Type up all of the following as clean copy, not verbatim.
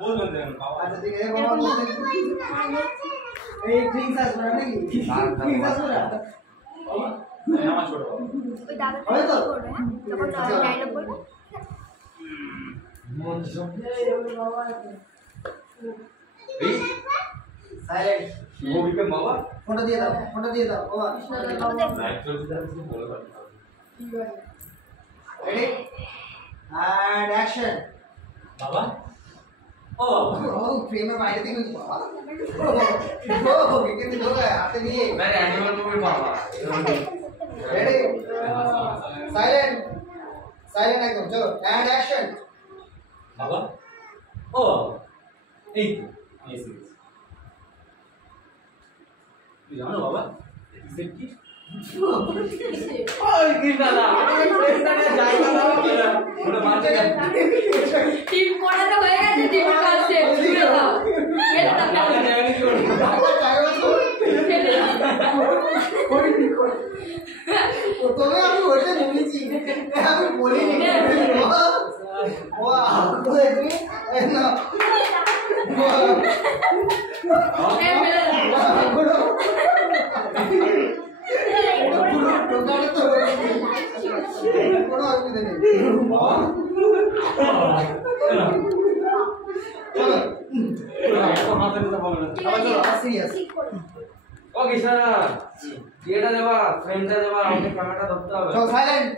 बोल बंदे हैं बाबा। अच्छा ठीक है बाबा बोल दे। एक ड्रिंक सास बना नहीं ड्रिंक सास बना बाबा यहाँ मत छोड़ो। कोई दादा अरे तो बोल रहे हैं जब हम डायलॉग बोल रहे हैं साइलेंट वो भी पे बाबा फोटो दिए दो बाबा लाइट चल रही है इसमें बोलो बात। रेडी एंड एक्शन बाबा ओ फ्रेम में बैठ के कुछ बाबा ओ विकेट हो गया आते नहीं मेरे एनिमल मूवी बाबा रेडी साइलेंट एकदम चलो एंड एक्शन बाबा ओ एक ये सीरीज तू जानो बाबा इसे की ओए कितना ना फ्रेंड ने जाएगा ना मेरा थोड़ा मार के टीम कोना तो होएगा जो टीम का से पूरा था ये था बाबा ने नहीं छोड़ तो मैं अभी होते नहीं छी अभी बोली नहीं वाह तो इतनी ना ए मेरा ও কিশোর এটা দেবা ফ্রেমটা দেবা আমাকে ক্যামেরাটা ধরতে হবে চল সাইলেন্ট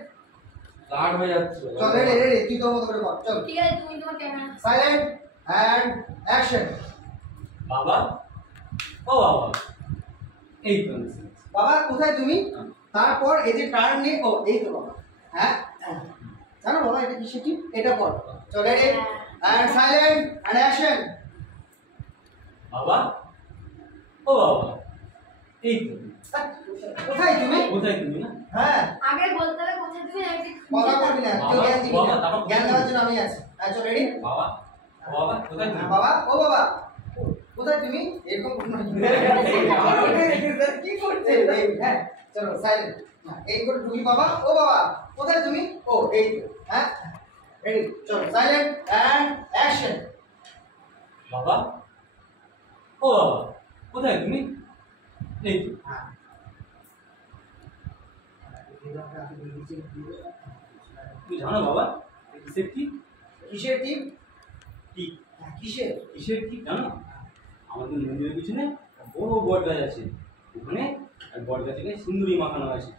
লাট হয়ে যাচ্ছে চল রেডি তুই তো মত করে কর চল ठीक है तुम तुम्हारा कैमरा साइलेंट एंड एक्शन বাবা ও বাবা এই তো বাবা কোথায় তুমি তারপর এই যে টার্ন নিয়ে ও এই তো বাবা হ্যাঁ জানো বাবা এটা কিসের টিপ এটা পর চল ready and silent and action বাবা ও বাবা এই তো কোথায় তুমি কোথায় তুমি না হ্যাঁ आगे बोलते रहे कोথায় তুমি একটু কথা করবি না কেউ জ্ঞান দিবি বাবা, না তারপর জ্ঞান দেওয়ার জন্য আমি আছি হ্যাঁ চল রেডি বাবা ও বাবা কোথায় তুমি বাবা ও বাবা কোথায় তুমি এরকম কি করছে হ্যাঁ চলো সাইলেন্ট এই করে তুমি বাবা ও বাবা কোথায় তুমি ও এই তো হ্যাঁ রেডি চলো সাইলেন্ট এন্ড অ্যাকশন বাবা ও বাবা কোথায় তুমি এই তো হ্যাঁ তুমি জানো বাবা কিসের কি কিসের টিপ কি কিসের কিসের কি জানো আমাদের মন্দিরের পিছনে বড় বট গাছ আছে ওখানে আর বট গাছে সিন্দুরি মাখানো আছে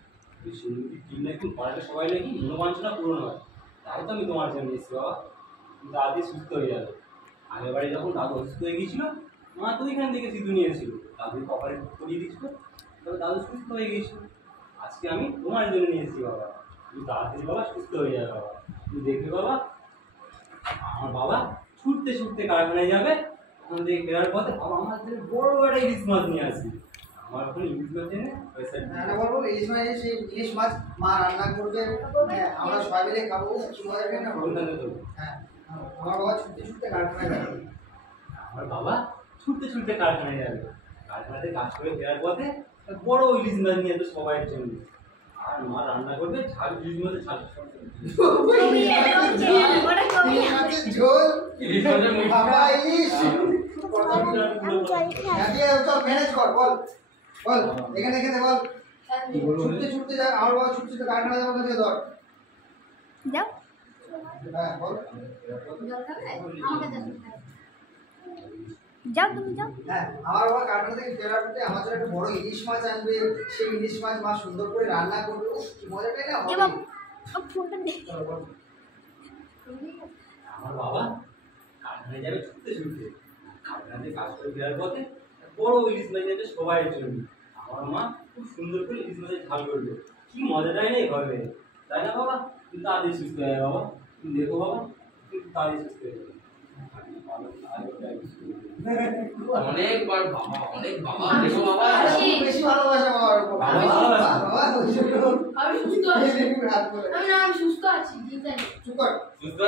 এই সিন্দুরি টিম নাকি পাড়াটা সবাই নাকি মনোবাঞ্ছনা পূরণ হয় তাই তো আমি তোমার জন্য এসেছি বাবা দাদি সুস্থ হয়ে যাবে আগের বাড়ি যখন দাদু অসুস্থ হয়ে গিয়েছিল মা তো ওইখান থেকে সিঁদুর নিয়ে এসেছিল দাদুর কপালে করিয়ে দিয়েছিল তবে দাদু সুস্থ হয়ে গিয়েছিল আজকে আমি তোমার জন্য নিয়ে এসেছি বাবা তুমি তাড়াতাড়ি বাবা সুস্থ হয়ে যাবে বাবা তুমি দেখবে বাবা আমার বাবা ছুটতে ছুটতে কারখানায় যাবে ওখান থেকে ফেরার পথে বাবা আমার জন্য বড় একটা ইলিশ মাছ নিয়ে আসবে আমার ওখানে ইলিশ মাছ এনে পয়সা না বলবো ইলিশ মাছ সেই ইলিশ মাছ মা রান্না করবে হ্যাঁ আমরা সবাই মিলে খাবো কি মজা হবে না ওখানে দেবো হ্যাঁ আমার বাবা ছুটতে ছুটতে কারখানায় যাবে আমার বাবা ছুটতে ছুটতে কারখানায় যাবে কারখানাতে কাজ করে ফেরার পথে একটা বড় ইলিশ মাছ নিয়ে আসবে সবাইয়ের জন্য আর মা রান্না করবে ঝাল ইলিশ মাছের ঝাল কবি একদম চেয়ে বড় কবি ইলিশ মাছের ঝোল ইলিশ মাছের মুখি বাবা ইলিশ হ্যাঁ দিয়ে চল ম্যানেজ কর বল বল এখানে এখানে বল ছুটতে ছুটতে যা আমার বাবা ছুটতে ছুটতে কারখানায় যাবো কাছে ধর যাও হ্যাঁ বল আমাকে যাও তুমি যাও হ্যাঁ আমার বাবা কারখানা থেকে ফেরার পথে আমার জন্য একটা বড় ইলিশ মাছ আনবে সেই ইলিশ মাছ মা সুন্দর করে রান্না করবে উফ কি মজা তাই না এ বাবা ফোনটা দে চলো বল আমার বাবা কারখানায় যাবে ছুটতে ছুটতে কারখানাতে কাজ করে ফেরার পথে বড় ইলিশ মাছ যাবে সবাইয়ের জন্য আমার মা খুব সুন্দর করে ইলিশ মাছের ঝাল করবে কি মজাটাই নেই ঘরে তাই না বাবা তুমি তাড়াতাড়ি সুস্থ হয়ে যাবে বাবা তুমি দেখো বাবা তুমি তাড়াতাড়ি সুস্থ হয়ে যাবে অনেকবার বাবা অনেক বাবা দেখো বাবা বেশি ভালোবাসা বাবার উপর বাবা ভালোবাসা। বাবা আমি সুস্থ আছি হাত করে আমি সুস্থ আছি চুপ কর সুস্থ